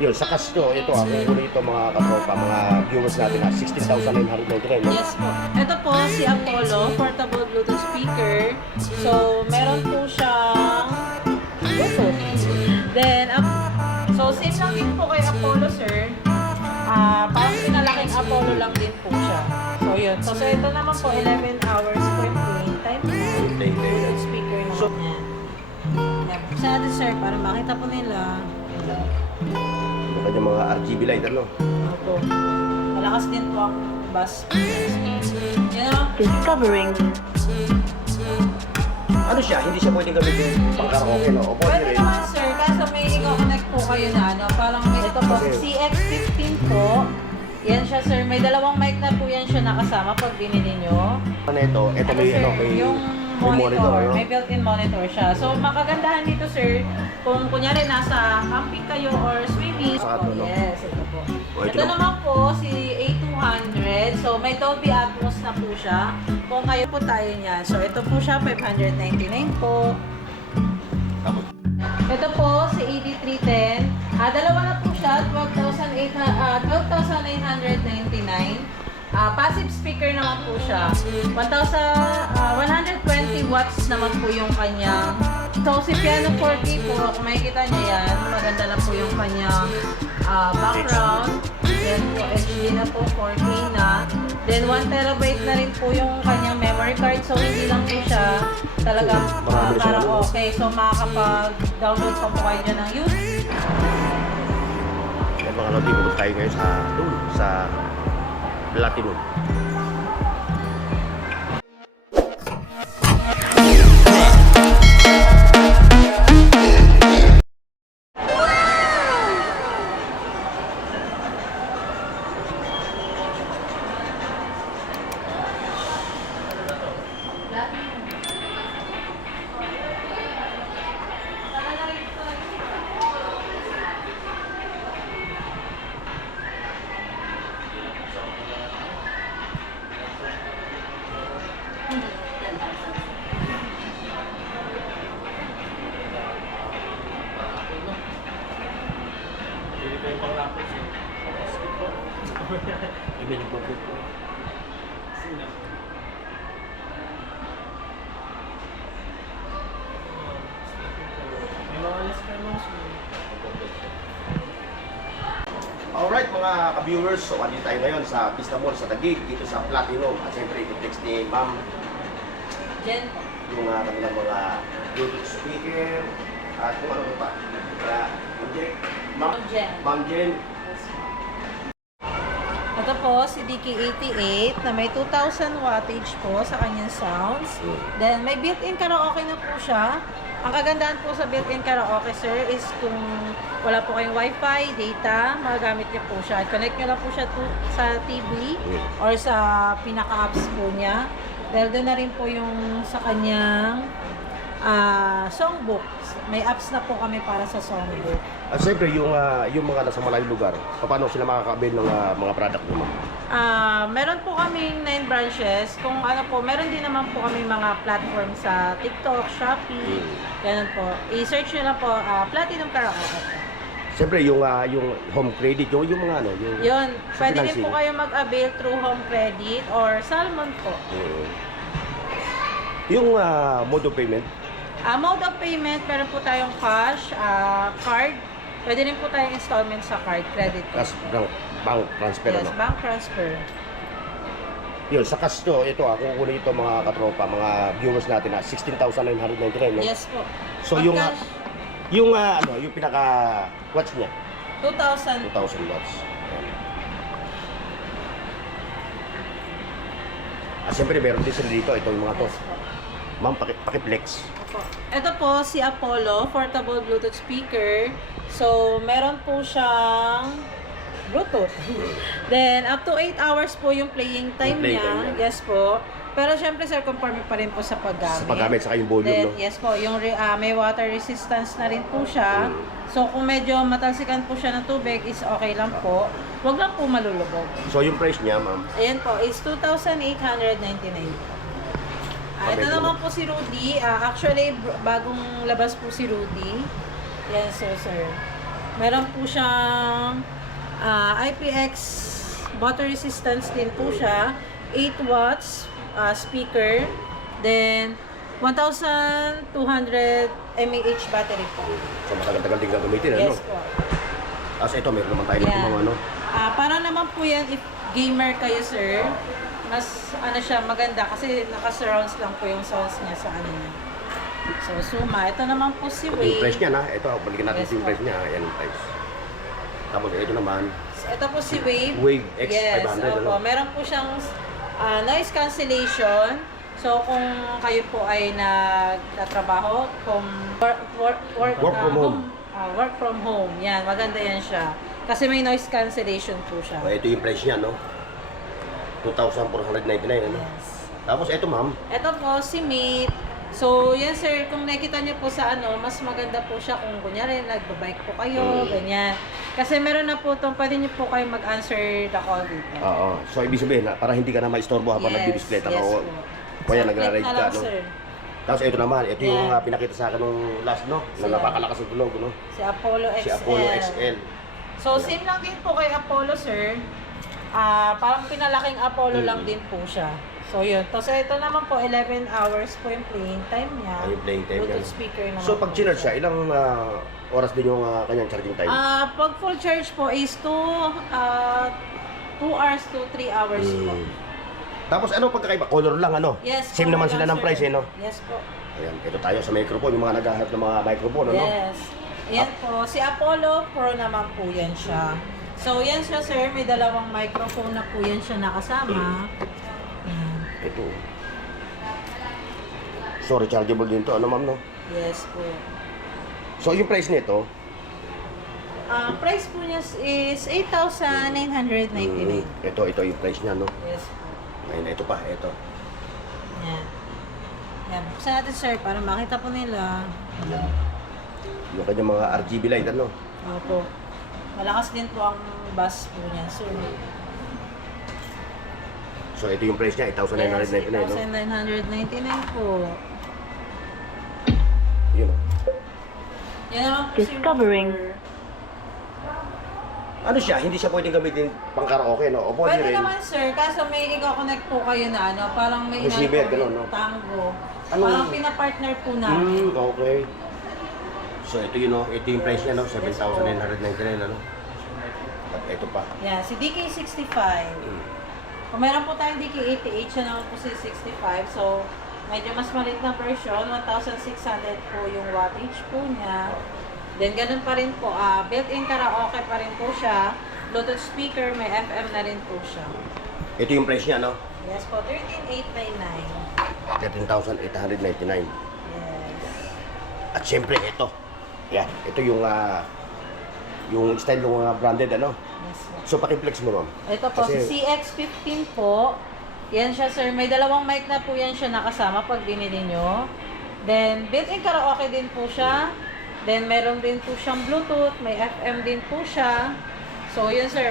Yun, sa cash nyo, ito kukunin ito mga katropa, mga viewers natin na 16,999. No? Yes po. Ito po si Apollo, portable Bluetooth speaker. So, meron po siyang Bluetooth. Then, so same lang din po kay Apollo, sir. Parang pinalaking Apollo lang din po siya. So, yun. So, ito naman po, 11 hours po yung playing time niya. Bluetooth speaker naman yan. Yan. Buksan natin, sir, para makita po nila. Yung kanyang mga RGB light, ano? Opo. Malakas din po ang bass. Yan naman po. Discovering. Ano siya? Hindi siya pwedeng gamitin pang karaoke, no? O pwede Pwede rin. naman, sir. Kaso may i-connect po kayo na ano. Parang may ito po, CX15 po. Yan siya, sir. May dalawang mic na po yan siya nakasama pag binili nyo. Ano ito? Ito may, sir, ano, may yung monitor, may built-in monitor siya. So, makagandahan dito, sir, kung kunyari nasa camping kayo or swimming. Sa ato, no? Yes, ito po. O, ito Ito naman po, si A200. So, may Dolby Atmos na po siya. Kung kayo po tayo niya. So, ito po siya, 599 po. Tapos, Ito po, si AD310. Dalawa na po siya, 12,999. Passive speaker naman po siya. 120 watts naman po yung kanyang. So, si Piano 4K po, kung makikita niyo yan, maganda na po yung kanyang background. Then po, HD na po, 4K na. Then, 1 terabyte na rin po yung kanyang memory card. So, hindi lang po siya talagang Marami siya, para ano? okay. So, makakapag-download pa po kayo dyan ng YouTube. may mga lodi, pupunta tayo ngayon sa, doon, sa Platinum. Ibig ko po. Alright mga ka-viewers, so andito tayo ngayon sa Vista Mall sa Taguig, dito sa Platinum. At siyempre, i-text ni Ma'am Jen. yung kanilang mga Bluetooth speaker at kung ano pa. Kaya, Ma'am Jen. Ma'am Jen, Ito po, si DK88 na may 2,000 wattage po sa kanyang sounds. Then, may built-in karaoke na po siya. Ang kagandahan po sa built-in karaoke, sir, is kung wala po kayong wifi, data, magagamit niyo po siya. Connect niyo lang po siya sa TV or sa pinaka-apps po niya. Dahil doon na rin po yung sa kanyang songbook. May apps na po kami para sa songbook. at siyempre yung mga nasa malayong lugar, paano sila makaka-avail ng mga product mo? Meron po kaming 9 branches. Kung ano po, meron din naman po kami mga platform sa TikTok, Shopee, ganun po. I-search nyo lang po, Platinum Karaoke. Siyempre yung home credit, yung mga ano, Yun, sa pwede din financing. po kayo mag-avail through Home Credit or Salmon po. Yung mode of payment, Mode of payment, meron po tayong cash, card. Pwede rin po tayong installment sa card, credit card. cash bank transfer, Yes, ano? bank transfer. Yun, sa cash nyo, ito kukunin ito mga katropa, mga viewers natin na 16,999, no? Yes po. So Pag yung cash, yung pinaka watch niya, 2,000. 2,000 watts. Ayan. At siyempre meron din sila dito, ito yung mga to. Yes po. Ma'am, paki-flex. Ito po si Apollo, portable Bluetooth speaker. So, meron po siyang Bluetooth. Then, up to 8 hours po yung playing time Yung play niya. time niya. Yes po. Pero syempre, sir, conforme pa rin po sa paggamit. Sa paggamit, saka yung volume, Then, no? yes po, yung may water resistance na rin po siya. So, kung medyo matalsikan po siya ng tubig, is okay lang po. Huwag lang po malulubog. So yung price niya, ma'am, Ayan po, is 2,899. Ito Okay, naman po si Rudy. Actually, bagong labas po si Rudy. Yes, sir. Meron po siyang IPX water resistance din po siya. 8 watts speaker. Then, 1,200 mAh battery po. So matagal-tagal din gagamitin, ano? Yes po. As ito, meron naman tayo ng Yan. mga ano. Para naman po yan, if gamer kayo, sir, mas ano siya, maganda kasi naka-surrounds lang po yung sounds niya sa ano niya. So, Suma. Ito naman po si Ito yung price Wave. niya, na. Ito, balikin natin Yes, yung po. price niya. Ayan yung price. Tapos ito naman, Ito po si Wave. Wave X500, Yes, ano? opo. Meron po siyang noise cancellation. So, kung kayo po ay nagtatrabaho, work from home. Work from home. Yan, maganda yan siya. Kasi may noise cancellation po siya. oh, ito yung price niya, no? 2,499, ano? Yes. Tapos ito, ma'am, Ito po, si Mate. So, yan sir, kung nakita niyo po sa ano, mas maganda po siya kung kunyari nagbo-bike po kayo, ganyan. Kasi meron na po itong, pwede niyo po kayo mag-answer the call dito. oo. So, ibig sabihin, na, para hindi ka na maistorbo habang nagbibisikleta ka. yes o kaya So, nagra-ride click na ka, lang, no? sir. Tapos ito naman, ito yung Yan. pinakita sa akin nung last, no? Na Sila. napakalakas ng tunog, no? Si Apollo XL. Si Apollo XL. So, same lang din po kay Apollo, sir. Parang pinalaking Apollo lang din po siya. So, yun. Tapos, ito naman po, 11 hours po yung playing time niya. Yung playing time Bluetooth niya. speaker naman So, pag po chinarge siya, ilang oras din yung kanyang charging time? Pag full charge po is 2 hours to 3 hours po. Tapos ano pagkakaiba? Color lang, ano? Yes. Same naman color sila lang, ng sir. price, eh, no? Yes po. Ayan, ito tayo sa microphone, yung mga naghahanap ng mga microphone, ano? Yes. Yan po. Si Apollo Pro naman po yan siya. So, yan siya, sir. May dalawang microphone na po yan siya nakasama. Yan. Ito. So, rechargeable din to, ano ma'am, no? Yes po. So, yung price nito, Price po niya is 8,999. ito yung price niya, no? Yes po. Ayun, ito pa, ito. Yan. Yan. Buksan natin, sir, para makita po nila. Yung kanyang mga RGB light, ano? Opo. Malakas din po ang bass po niya, sir. So, ito yung price niya, 8,999, no? 8,999 po. Yun, no? Yan naman po Discovering. Ano siya? Hindi siya pwedeng gamitin pang karaoke, no? O pwede Pwede rin. naman, sir. Kaso may i-connect po kayo na ano, parang may Receiver, inano po ganun, no? tango. Anong- Parang pinapartner po namin. Okay. So, ito yun, no? Ito yung price niya, no? 7,999, ano? At ito pa. Yan, si DK65. Kung meron po tayong DK88, siya naman po si 65. So, medyo mas maliit na version. 1,600 po yung wattage po niya. Then, ganun pa rin po. Built-in karaoke pa rin po siya. Bluetooth speaker, may FM na rin po siya. Ito yung price niya, no? Yes po, 13,899. 13,899. Yes. At syempre, ito. Yan. Ito yung style ng branded, ano? Yes po. So, pakiplex mo, ma'am. Ito po, Kasi- si CX15 po. Yan siya, sir. May dalawang mic na po yan siya nakasama pag binili nyo. Then, built-in karaoke din po siya. Then, meron din po siyang Bluetooth. May FM din po siya. So, yun, sir.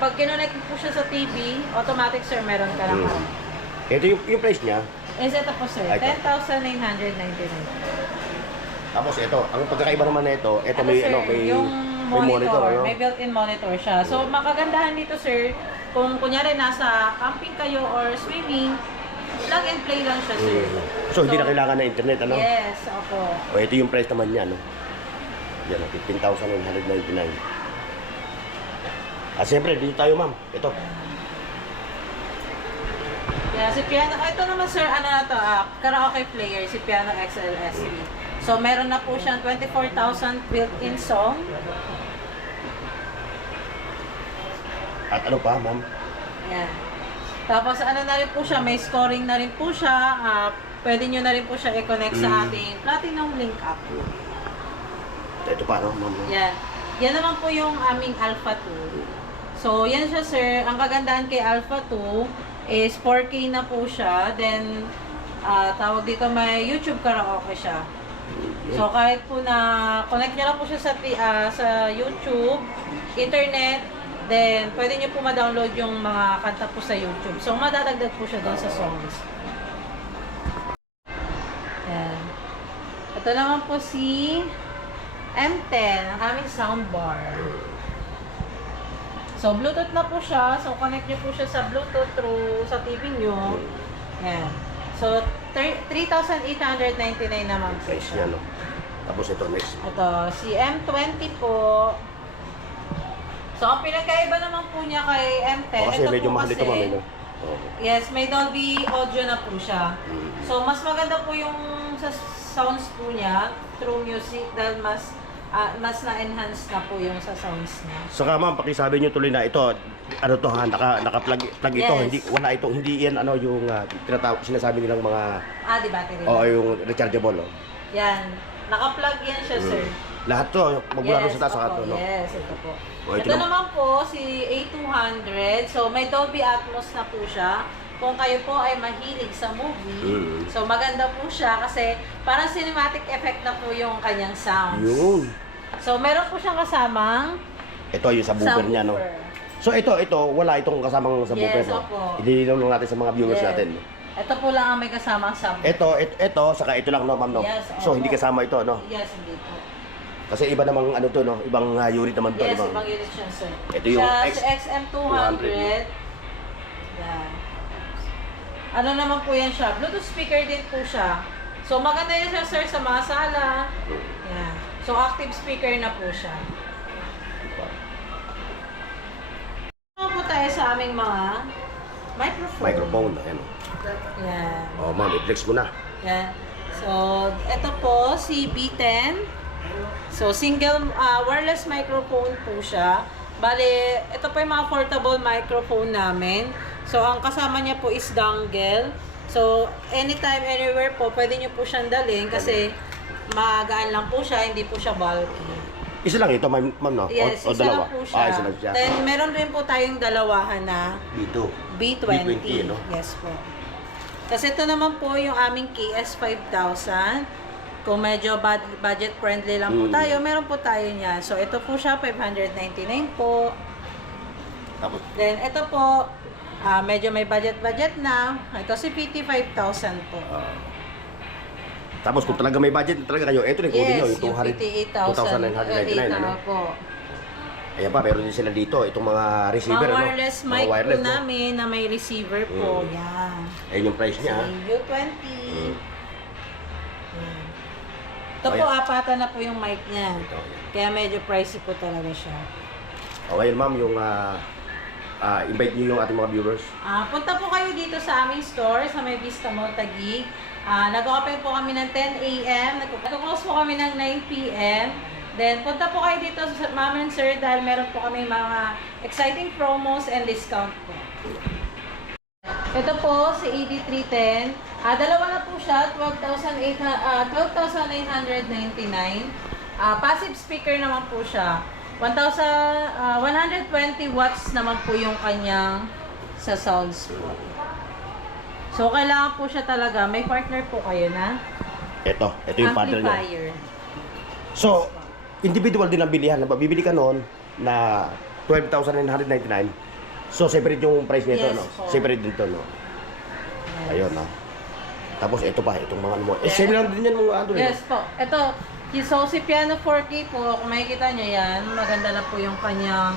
Pag kinonect po siya sa TV, automatic, sir, meron ka lang. Ito yung price niya. Is ito po, sir. Ay, ito. 10,999. Tapos ito, ang pagkakaiba naman na ito, ito Ano, may, sir, ano, may yung monitor, ano? may built-in monitor siya. So, makagandahan dito, sir, kung kunyari nasa camping kayo or swimming, plug and play lang siya, sir. So, hindi na kailangan na internet, ano? Yes, opo. O, ito yung price naman niya, no? Yan, 15,999. Ah, siyempre, dito tayo, ma'am. Ito. Yeah, si Piano, ito naman, sir, ano na to, karaoke player, si Piano XLSE. So, meron na po siyang 24,000 built-in song. At ano pa, ma'am? Yan. Tapos ano na rin po siya, may scoring na rin po siya. Pwede nyo na rin po siya i-connect sa ating Platinum Link app. Ito pa, no, ma'am? Yan. Yan naman po yung aming Alpha 2. So, yan siya, sir. Ang kagandahan kay Alpha 2 is 4K na po siya. Then, tawag dito, may YouTube karaoke siya. So, kahit po na connect nyo lang po siya sa YouTube, internet, then pwede nyo po ma-download yung mga kanta po sa YouTube. So, madadagdag po siya doon sa songs. Yan. Ito naman po si M10, ang aming soundbar. So, Bluetooth na po siya. So, connect nyo po siya sa Bluetooth through sa TV nyo. Yan. So, 3,899 naman po Price siya. niya, no? Tapos ito, next. Ito, si M20 po. So, ang pinagkaiba naman po niya kay M10, O, kasi ito medyo po mahal ito, mami, no? Oo. yes, may Dolby Audio na po siya. So, mas maganda po yung sa sounds po niya through music dahil mas na-enhance na po yung sa sounds niya. Saka ma'am, pakisabi nyo tuloy na ito, ano to ha, naka-plug ito, Yes. hindi, wala ito, hindi yan ano yung sinasabi nilang mga, Di battery. o yung rechargeable, no? Yan. Naka-plug yan siya, sir. Lahat to, magmula doon sa taas sa opo, kanto, no? Yes, ito po. O, ito Ito naman. naman po, si A200. So, may Dolby Atmos na po siya. Kung kayo po ay mahilig sa movie, so maganda po siya kasi parang cinematic effect na po yung kanyang sounds. Yun. So, meron po siyang kasamang Ito yung subwoofer niya, no? So ito, wala itong kasamang subwoofer, Yes, no? opo. Ililinaw lang natin sa mga viewers Yes. natin. Ito po lang ang may kasamang subwoofer. Ito, saka ito lang, no, ma'am, no? Yes, So, opo. hindi kasama ito, no? Yes, hindi po. Kasi iba namang ano to, no? Ibang unit naman to, Yes, ibang... ibang unit siya, sir. Ito yung siya, X- si XM200. Yan. Ano naman po yan siya? Bluetooth speaker din po siya. So, maganda yan siya, sir, sa mga sala. Yan. So, active speaker na po siya. Ano po tayo sa aming mga microphone? Microphone, ayan, no? Yan. Oh, ma'am, i-flex mo na. Yan. So, ito po, si B10. So, single wireless microphone po siya. Bale, ito po yung mga portable microphone namin. So, ang kasama niya po is dongle. So, anytime, anywhere po, pwede niyo po siyang dalhin kasi magaan lang po siya, hindi po siya bulky. Isa lang ito, ma'am, no? Yes, o isa dalawa? lang po siya. Isa lang siya. Then, meron rin po tayong dalawahan na B2. B20. B20, no? Yes po. Kasi ito naman po yung aming KS5000. Kung medyo budget friendly lang po tayo, meron po tayo niya. So, ito po siya, 599 po. Tapos, Then, ito po, medyo may budget na. Ito si PT 5,000 po. tapos kung talaga may budget talaga kayo, ito rin kunin nyo, Yes, yung yung PT 8,999 ano? po. Ayan pa, meron din sila dito, itong mga receiver, Mga ano? wireless Mga mic wireless, po no? namin na may receiver po. Yan. Ayan yung price niya, ha? Si U20. Yan. Ito po, Ayan. apatan na po yung mic niya. Ito, ayan. Kaya medyo pricey po talaga siya. Okay, ma'am, yung invite niyo yung ating mga viewers. Punta po kayo dito sa aming store sa may Vista Mall Taguig. Nag-open po kami ng 10 a.m. Nag-close po kami ng 9 p.m. Then, punta po kayo dito sa Ma'am and Sir dahil meron po kami mga exciting promos and discount po. Ito po, si ED310. Dalawa na po siya, 12,999. Passive speaker naman po siya. 120 watts naman po yung kanyang sa sounds po. So, kailangan po siya talaga. May partner po kayo na Ito yung partner niya. amplifier. So, individual din ang bilihan. Bibili ka noon na 12,999. So, separate yung price nito, Yes, no? po. Separate din to, no? Ayun, no? Tapos, ito pa, itong mga ano mo. Same lang din yan mga ano, Yes po. Ito, so si Piano 4K po, kung makikita nyo yan, maganda na po yung kanyang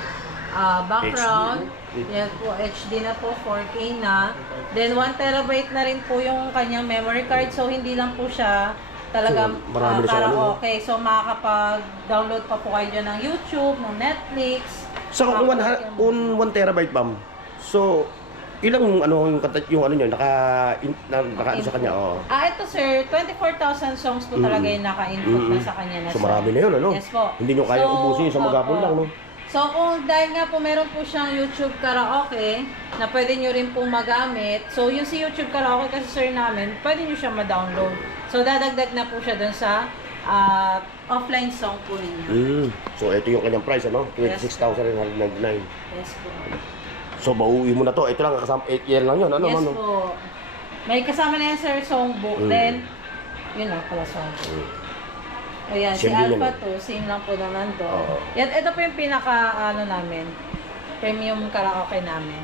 background. Yan po, HD na po, 4K na. Then 1 terabyte na rin po yung kanyang memory card. So hindi lang po siya talagang So, marami na siyang ano, no? karaoke. So makakapag-download pa po kayo dyan ng YouTube, ng Netflix. So, kung 1 terabyte, ma'am, so, ilang ano yung ano nyo, naka sa kanya, oh. Ito sir, 24,000 songs po talaga yung naka-input na sa kanya na So, sir. marami na yun, ano? Yes po. Hindi nyo kaya So, ubusin sa maghapon opo. lang, no? So, kung dahil nga po meron po siyang YouTube karaoke na pwede nyo rin pong magamit. So, yung si YouTube karaoke kasi sir namin, pwede nyo siya ma-download. So, dadagdag na po siya dun sa offline song po ninyo. So, ito yung kanyang price, ano? Yes. 26,999. Yes po. So, bauwi mo na to. Ito lang, kasama, yan lang yun, ano, Yes ma'am? po. May kasama na yan sir, songbook. Then, yun lang pala songbook. Ayan, si Same din Alpha yan, 2, same lang po na nandun. Oo. Yan, ito po yung pinaka, namin, premium karaoke namin.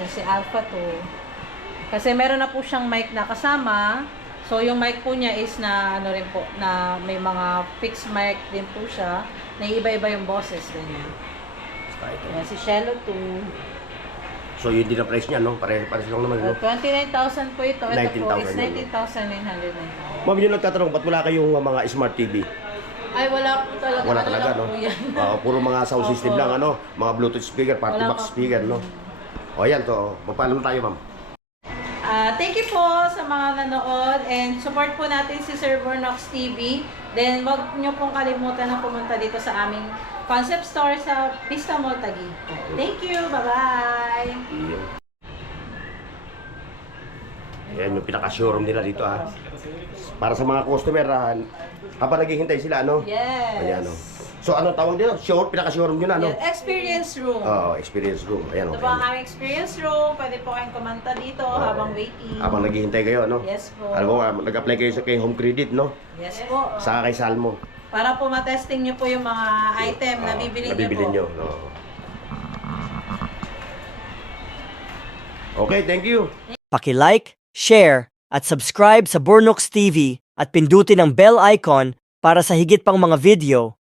So, si Alpha 2. Kasi meron na po siyang mic na kasama. So, yung mic po niya is na, ano rin po, na may mga fixed mic din po siya, na iba-iba yung boses, ganyan. Yan, si Shello 2. So yun din ang price niya, no? Pares lang naman, no? 29,000 po ito. Ito po is 19,000 19,999. Ma'am, yun nagtatanong, ba't wala kayong mga smart TV? Ay, wala po talaga. Wala Ano talaga, lang no? po yan. Puro mga sound system Opo. lang, ano? Mga Bluetooth speaker, party Wala box pa. speaker, no? O yan, to. Magpaalam tayo, ma'am. Thank you po sa mga nanood and support po natin si Sir Bornox TV. Then, wag nyo pong kalimutan na pumunta dito sa aming concept store sa Vista Mall Taguig. Thank you. Bye-bye. Yan yung pinaka-showroom nila dito, ha? Para sa mga customer, habang naghihintay sila, ano? Yes. Ayan, no? So, ano tawag dito? Pinaka-showroom nyo na, ano? Yes, experience room. Oo, experience room. Ayan, Ito okay. po ang aming experience room. Pwede po kayong kumanta dito habang waiting. Habang naghihintay kayo, no? Yes po. Alam mo, nag-apply kayo sa kay Home Credit, no? Yes po. Saka kay Salmo. Para po matesting nyo po yung mga item na bibili nyo po. No? Okay, thank you. Paki-like, share, at subscribe sa Bornox TV at pindutin ang bell icon para sa higit pang mga video